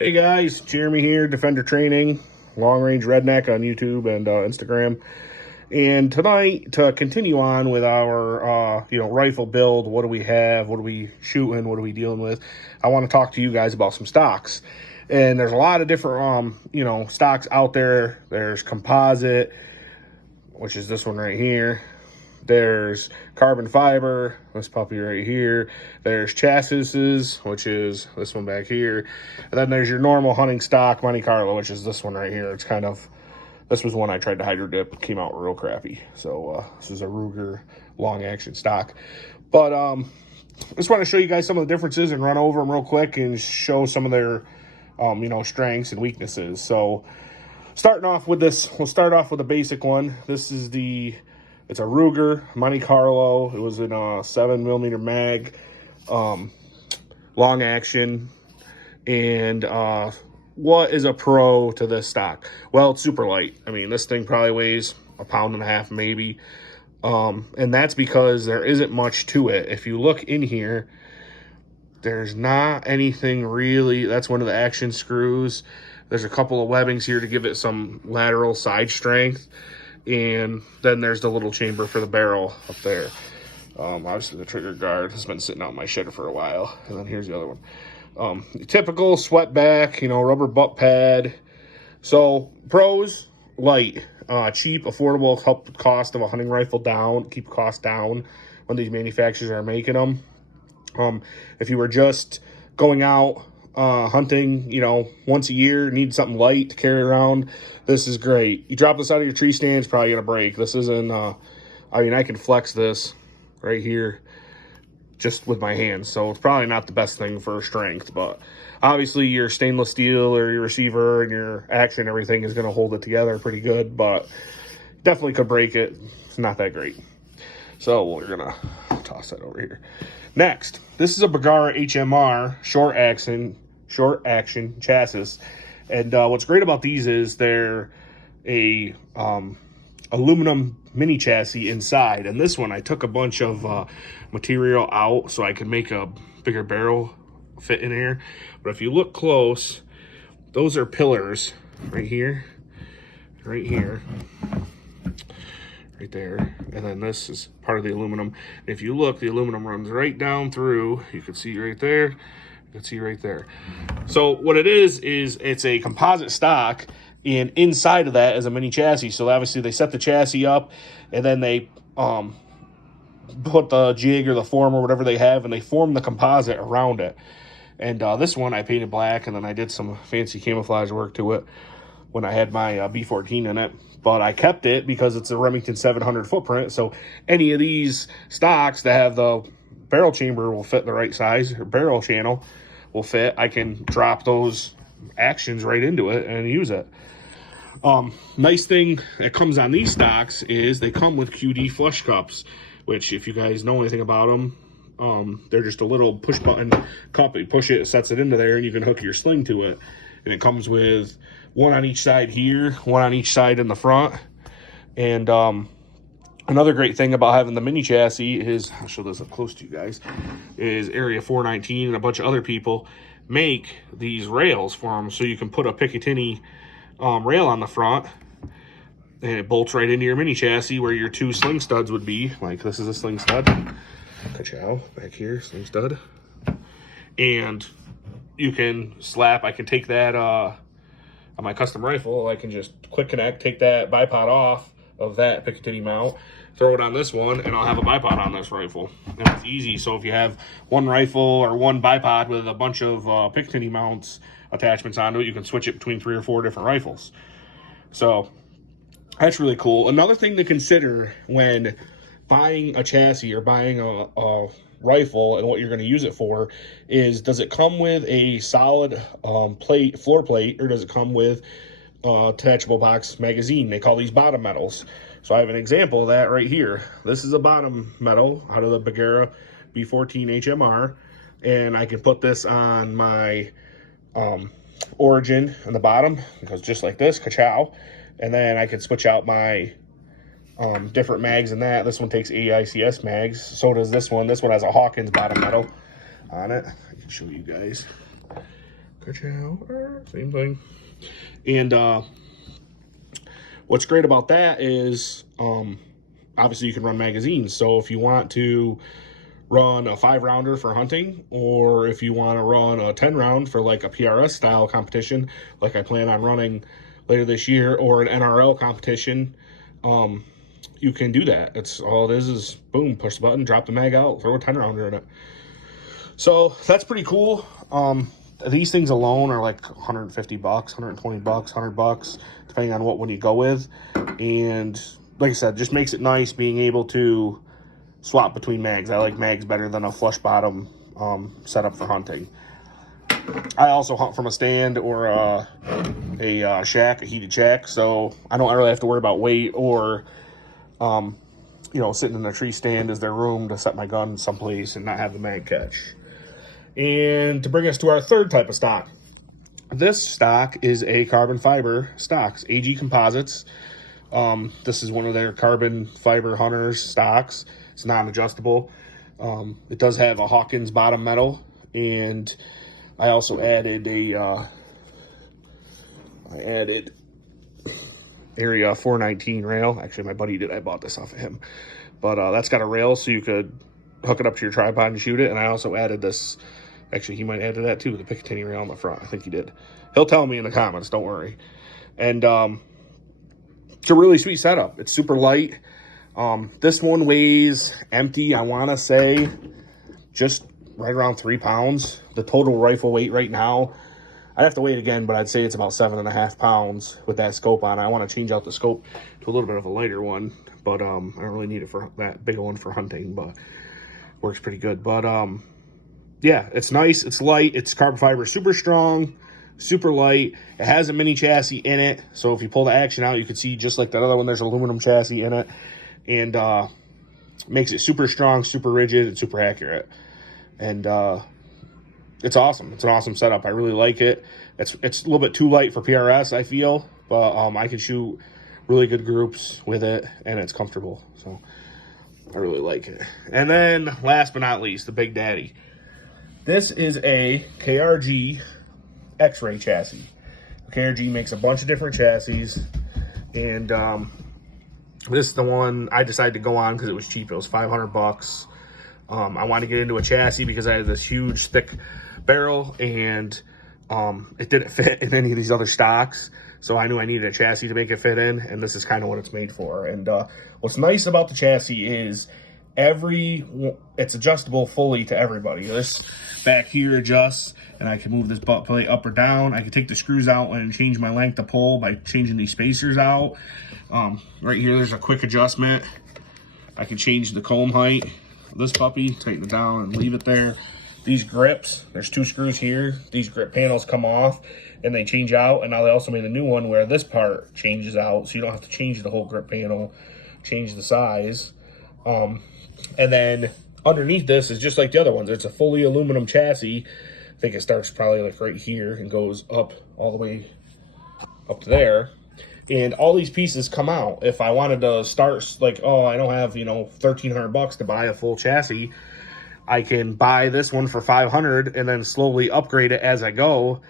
Hey guys, Jeremy here, Defender Training, Long Range Redneck on YouTube and Instagram. And tonight, to continue on with our rifle build, what do we have, what are we shooting, what are we dealing with, I want to talk to you guys about some stocks. And there's a lot of different stocks out there. There's composite, which is this one right here. There's carbon fiber, this puppy right here. There's chassis, which is this one back here. And then there's your normal hunting stock Monte Carlo, which is this one right here. It's kind of, this was one I tried to hydro dip, came out real crappy. So this is a Ruger long action stock. But I just want to show you guys some of the differences and run over them real quick and show some of their strengths and weaknesses. So starting off with this, we'll start off with a basic one. This is it's a Ruger Monte Carlo. It was in a 7mm mag, long action. And what is a pro to this stock? Well, it's super light. I mean, this thing probably weighs 1.5 pounds maybe. And that's because there isn't much to it. If you look in here, there's not anything really. That's one of the action screws. There's a couple of webbings here to give it some lateral side strength. And then there's the little chamber for the barrel up there. Obviously the trigger guard has been sitting out in my shed for a while. And then here's the other one. Typical sweat back, rubber butt pad. So pros, light, cheap, affordable, help the cost of a hunting rifle down, keep cost down when these manufacturers are making them. If you were just going out hunting, once a year, need something light to carry around, this is great. You drop this out of your tree stand, it's probably gonna break. This isn't, I can flex this right here just with my hands, so it's probably not the best thing for strength, but obviously your stainless steel or your receiver and your action and everything is gonna hold it together pretty good, but definitely could break it. It's not that great. So we're gonna toss that over here. Next, this is a Bergara HMR short action chassis, and what's great about these is they're a aluminum mini chassis inside, and this one I took a bunch of material out so I could make a bigger barrel fit in here. But if you look close, those are pillars right here, right there, and then this is part of the aluminum. If you look, the aluminum runs right down through. You can see right there, you can see right there. So what it is it's a composite stock, and inside of that is a mini chassis. So obviously they set the chassis up, and then they put the jig or the form or whatever they have, and they form the composite around it. And this one I painted black, and then I did some fancy camouflage work to it when I had my B14 in it. But I kept it because it's a Remington 700 footprint, so any of these stocks that have the barrel chamber will fit the right size, or barrel channel will fit. I can drop those actions right into it and use it. Nice thing that comes on these stocks is they come with QD flush cups, which if you guys know anything about them, they're just a little push button cup. You push it, it sets it into there, and you can hook your sling to it. And it comes with one on each side here, one on each side in the front. And another great thing about having the mini chassis is, I'll show this up close to you guys, is Area 419 and a bunch of other people make these rails for them, so you can put a Picatinny rail on the front, and it bolts right into your mini chassis where your two sling studs would be. Like this is a sling stud, ka-chow, back here, sling stud. And you can slap, I can take that on my custom rifle, I can just quick connect, take that bipod off of that Picatinny mount, throw it on this one, and I'll have a bipod on this rifle. And it's easy, so if you have one rifle or one bipod with a bunch of Picatinny mounts attachments onto it, you can switch it between 3 or 4 different rifles. So that's really cool. Another thing to consider when buying a chassis or buying a rifle and what you're going to use it for is, does it come with a solid floor plate, or does it come with detachable box magazine? They call these bottom metals. So I have an example of that right here. This is a bottom metal out of the Bergara B14 HMR, and I can put this on my Origin on the bottom. It goes just like this, ka-chow, and then I can switch out my different mags in that. This one takes AICS mags. So does this one. This one has a Hawkins bottom metal on it. I can show you guys. Same thing. And what's great about that is obviously you can run magazines. So if you want to run a 5-rounder for hunting, or if you want to run a 10-round for like a PRS style competition, like I plan on running later this year, or an NRL competition, you can do that. It's all it is boom, push the button, drop the mag out, throw a 10-rounder in it. So that's pretty cool. These things alone are like 150 bucks, 120 bucks, 100 bucks, depending on what one you go with. And like I said, just makes it nice being able to swap between mags. I like mags better than a flush bottom setup for hunting. I also hunt from a stand or a shack, a heated shack, so I don't really have to worry about weight or sitting in a tree stand is their room to set my gun someplace and not have the mag catch. And to bring us to our third type of stock, this stock is a carbon fiber stocks, AG Composites. This is one of their carbon fiber hunters stocks. It's non-adjustable. It does have a Hawkins bottom metal, and I also added Area 419 rail. Actually, my buddy did. I bought this off of him. But that's got a rail so you could hook it up to your tripod and shoot it. And I also added this. Actually, he might add to that too, the Picatinny rail on the front. I think he did. He'll tell me in the comments, don't worry. And it's a really sweet setup. It's super light. This one weighs empty, I want to say, just right around 3 pounds. The total rifle weight right now, I'd have to weigh it again, but I'd say it's about 7.5 pounds with that scope on. I want to change out the scope to a little bit of a lighter one, but I don't really need it for that big one for hunting, but works pretty good. But yeah, it's nice, it's light, it's carbon fiber, super strong, super light. It has a mini chassis in it, so if you pull the action out, you can see just like that other one, there's an aluminum chassis in it, and makes it super strong, super rigid, and super accurate. And it's awesome. It's an awesome setup. I really like it. It's a little bit too light for PRS, I feel, but I can shoot really good groups with it, and it's comfortable. So I really like it. And then last but not least, the Big Daddy. This is a KRG X-ray chassis. KRG makes a bunch of different chassis, and this is the one I decided to go on because it was cheap. It was 500 bucks. I wanted to get into a chassis because I had this huge, thick barrel, and it didn't fit in any of these other stocks. So I knew I needed a chassis to make it fit in, and this is kind of what it's made for. And what's nice about the chassis is it's adjustable fully to everybody. This back here adjusts, and I can move this butt plate up or down. I can take the screws out and change my length of pull by changing these spacers out. Right here, there's a quick adjustment. I can change the comb height of this puppy, tighten it down and leave it there. These grips, there's 2 screws here. These grip panels come off and they change out, and now they also made a new one where this part changes out, so you don't have to change the whole grip panel, change the size. And then underneath this is just like the other ones. It's a fully aluminum chassis. I think it starts probably like right here and goes up all the way up to there. And all these pieces come out. If I wanted to start like, oh, I don't have, $1,300 to buy a full chassis, I can buy this one for $500 and then slowly upgrade it as I go.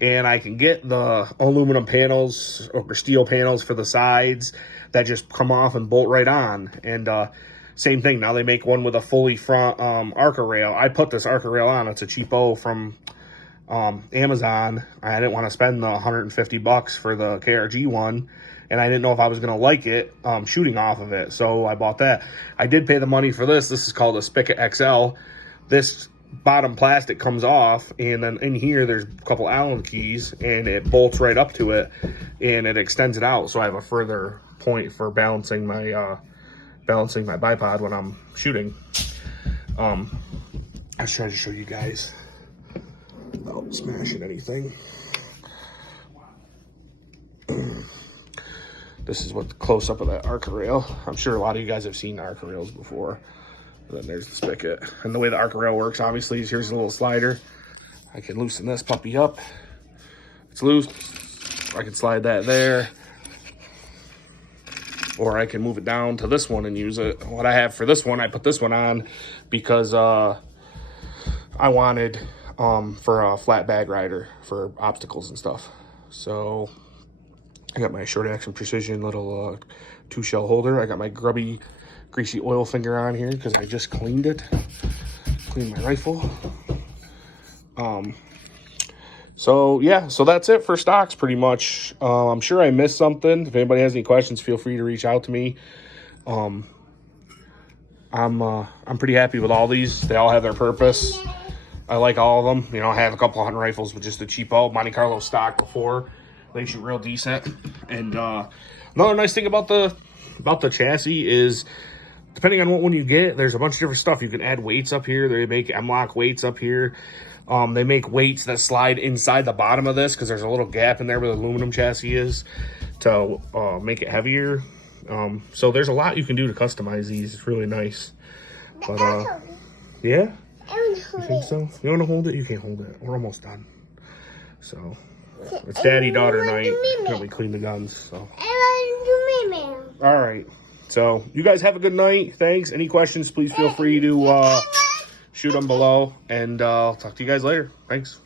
And I can get the aluminum panels or steel panels for the sides that just come off and bolt right on. And same thing, now they make one with a fully front Arca rail. I put this Arca rail on. It's a cheapo from Amazon. I didn't want to spend the $150 for the KRG one, and I didn't know if I was going to like it shooting off of it, so I bought that. I did pay the money for this. This is called a Spigot XL. This bottom plastic comes off, and then in here there's a couple Allen keys, and it bolts right up to it, and it extends it out, so I have a further point for balancing my bipod when I'm shooting. I was trying to show you guys without smashing anything. This is what the close-up of that Arca rail. I'm sure a lot of you guys have seen Arca rails before. And then there's the spigot. And the way the Arca rail works, obviously, is here's a little slider. I can loosen this puppy up. It's loose. I can slide that there. Or I can move it down to this one and use it. What I have for this one, I put this one on because I wanted for a flat bag rider for obstacles and stuff. So I got my short action precision little 2-shell holder. I got my grubby greasy oil finger on here because I just cleaned my rifle. So yeah, so that's it for stocks pretty much. I'm sure I missed something. If anybody has any questions, feel free to reach out to me. I'm pretty happy with all these. They all have their purpose. I like all of them. You know, I have a couple hunting rifles with just a cheapo Monte Carlo stock before. They shoot real decent. And another nice thing about the chassis is, depending on what one you get, there's a bunch of different stuff. You can add weights up here. They make M-lock weights up here. They make weights that slide inside the bottom of this because there's a little gap in there where the aluminum chassis is to make it heavier. So there's a lot you can do to customize these. It's really nice. But yeah, you think so? You want to hold it? You can't hold it. We're almost done. So it's daddy-daughter night. We clean the guns. So all right. So you guys have a good night. Thanks. Any questions, please feel free to shoot them below. And I'll talk to you guys later. Thanks.